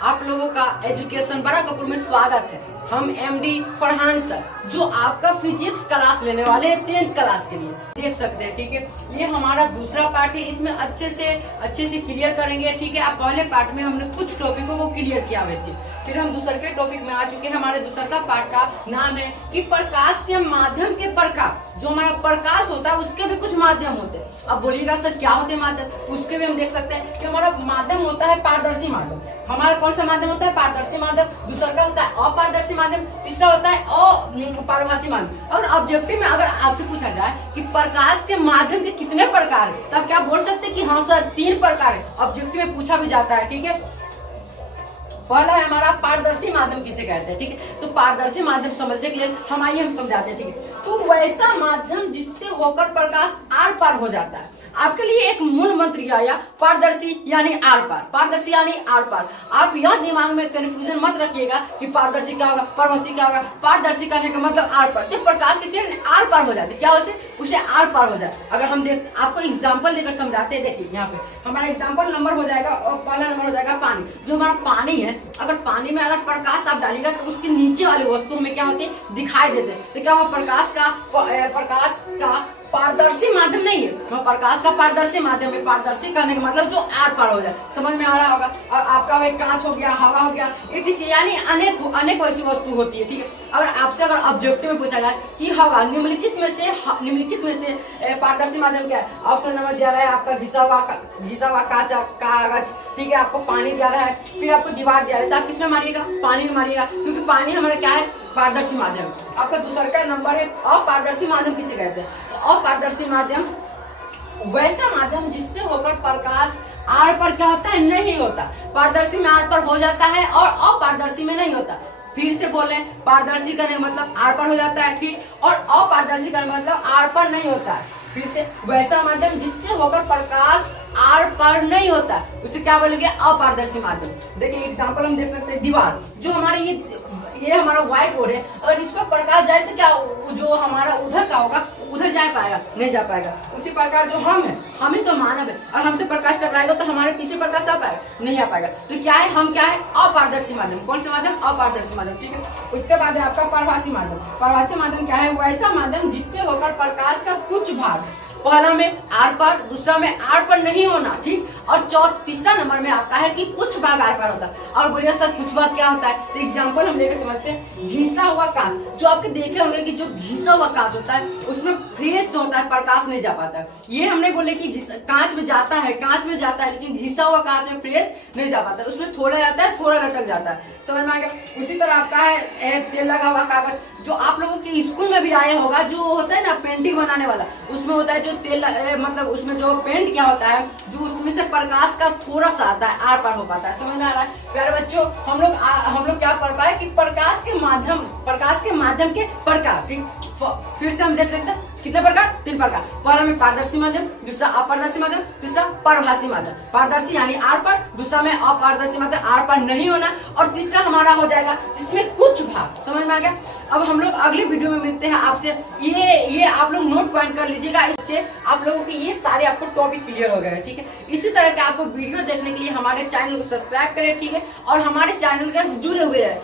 आप लोगों का एजुकेशन बड़ा कपूर में स्वागत है। हम एमडी फरहान सर जो आपका फिजिक्स क्लास लेने वाले हैं 10th क्लास के लिए, देख सकते हैं। ठीक है, ये हमारा दूसरा पार्ट है, इसमें अच्छे से क्लियर करेंगे। ठीक है, आप पहले पार्ट में हमने कुछ टॉपिकों को क्लियर किया हुए थे, फिर हम दूसरे के टॉपिक में आ चुके हैं। हमारे दूसरे का पार्ट का नाम है कि प्रकाश के माध्यम के प्रकार, जो हमारा प्रकाश होता है उसके भी कुछ माध्यम होते हैं। अब बोलिएगा सर क्या होते हैं माध्यम, तो उसके भी हम देख सकते हैं कि हमारा माध्यम होता है पारदर्शी माध्यम। हमारा कौन सा माध्यम होता है? पारदर्शी माध्यम। दूसरा का होता है अपारदर्शी माध्यम। तीसरा होता है अपारभासी माध्यम। और ऑब्जेक्टिव में अगर आपसे पूछा जाए कि प्रकाश के माध्यम के कितने प्रकार है, तब क्या बोल सकते हैं कि हाँ सर 3 प्रकार है। ऑब्जेक्टिव में पूछा भी जाता है। ठीक है, पहला है हमारा पारदर्शी माध्यम किसे कहते हैं। ठीक है, तो पारदर्शी माध्यम समझने के लिए हम समझाते हैं। ठीक है, तो वैसा माध्यम जिससे होकर प्रकाश आर पार हो जाता है। आपके लिए एक मूल मंत्र आया, पारदर्शी यानी आर पार। पारदर्शी यानी आर पार। आप यह दिमाग में कंफ्यूजन मत रखिएगा कि पारदर्शी क्या होगा, पारदर्शी क्या होगा। पारदर्शी करने का मतलब आर पार। जब प्रकाश की किरण आर पार हो जाती है, क्या होते उसे आर पार हो जाए। अगर हम आपको एग्जाम्पल देकर समझाते हैं, देखिए यहाँ पे हमारा एग्जाम्पल नंबर हो जाएगा, और पहला नंबर हो जाएगा पानी। जो हमारा पानी है, अगर पानी में अगर प्रकाश आप डालिएगा तो उसके नीचे वाली वस्तु हमें क्या होती है, दिखाई देते हैं। तो क्या हुआ, प्रकाश का पारदर्शी माध्यम नहीं है, तो प्रकाश का पारदर्शी माध्यम है। पारदर्शी करने का मतलब जो आर पार हो जाए। समझ में आ रहा होगा। और आपका वही कांच हो गया, हवा हो गया, यानी अनेक ऐसी वस्तु होती है। ठीक है, अगर ऑब्जेक्टिव में पूछा जाए कि हवा निम्नलिखित में से पारदर्शी माध्यम क्या है, ऑप्शन नंबर दिया रहा है आपका घिसा हुआ कागज। ठीक है, आपको पानी दिया रहा है, फिर आपको दीवार दिया रहा है, तो आप किसमें मारिएगा? पानी में मारिएगा, क्योंकि पानी हमारा क्या है, पारदर्शी माध्यम। आपका दूसरा का नंबर है अपारदर्शी माध्यम किसे कहते हैं। तो अपारदर्शी माध्यम वैसा माध्यम जिससे होकर प्रकाश आर पर क्या होता है, नहीं होता। पारदर्शी में आर पर हो जाता है और अपारदर्शी में नहीं होता। फिर से बोले, पारदर्शी करने का मतलब आर पर हो जाता है, ठीक, और अपारदर्शी करने का मतलब आर पर नहीं होता है। फिर से वैसा माध्यम जिससे होकर प्रकाश आर पर नहीं होता, उसे क्या बोलेंगे? अपारदर्शी माध्यम। देखिए एग्जांपल हम देख सकते हैं, दीवार जो हमारे ये हमारा व्हाइट बोर्ड है, अगर इस पर प्रकाश जाए तो क्या जो हमारा उधर का होगा उधर जा पाएगा? नहीं जा पाएगा। उसी प्रकार जो हम ही तो मानव है, अगर हमसे प्रकाश टकराएगा तो हमारे पीछे प्रकाश आ पाएगा? नहीं आ पाएगा। तो क्या है, हम क्या है, अपारदर्शी माध्यम। कौन सा माध्यम? अपारदर्शी माध्यम। ठीक है, उसके बाद है आपका पारभासी माध्यम। पारभासी माध्यम क्या है? वैसा माध्यम जिससे होकर प्रकाश का कुछ भाग, पहला में आर पर, दूसरा में आर पर नहीं होना, ठीक, और तीसरा नंबर में आपका है कि कुछ भाग आर पर होता है। और बोलिए सर कुछ भाग क्या होता है? तो एग्जांपल हम लेकर समझते हैं। घिसा हुआ कांच, जो आपके देखे होंगे कि जो घिसा हुआ कांच होता है उसमें फ्रेश होता है, प्रकाश नहीं जा पाता है। ये हमने बोले कि कांच में जाता है, लेकिन घिसा हुआ कांच में फ्रेश नहीं जा पाता, उसमें थोड़ा जाता है, थोड़ा लटक जाता है। समझ में आ गया। उसी तरह आपका है तेल लगा हुआ कागज, जो आप लोगों के स्कूल में भी आया होगा, जो होता है ना पेंटिंग बनाने वाला, उसमें होता है जो तेल, मतलब उसमें जो पेंट क्या होता है, जो उसमें से प्रकाश का थोड़ा सा आता है, आर पार हो पाता है। समझ में आ रहा है प्यारे बच्चों? हम लोग क्या पढ़ पाए कि प्रकाश के माध्यम के प्रकार। ठीक, फिर से हम देख लेते हैं कितने प्रकार? 3 प्रकार। पहला में पारदर्शी माध्यम, दूसरा अपारदर्शी माध्यम, तीसरा पारभासी माध्यम। पारदर्शी यानी आर पर, दूसरा में अपारदर्शी माध्यम आर पर नहीं होना, और तीसरा हमारा हो जाएगा जिसमें कुछ भाग। समझ में आ गया। अब हम लोग अगली वीडियो में मिलते हैं आपसे। ये आप लोग नोट पॉइंट कर लीजिएगा, इससे आप लोगों के ये सारे आपको टॉपिक क्लियर हो गए। ठीक है, इसी तरह के आपको वीडियो देखने के लिए हमारे चैनल को सब्सक्राइब करें, ठीक है, और हमारे चैनल के जुड़े हुए रहे।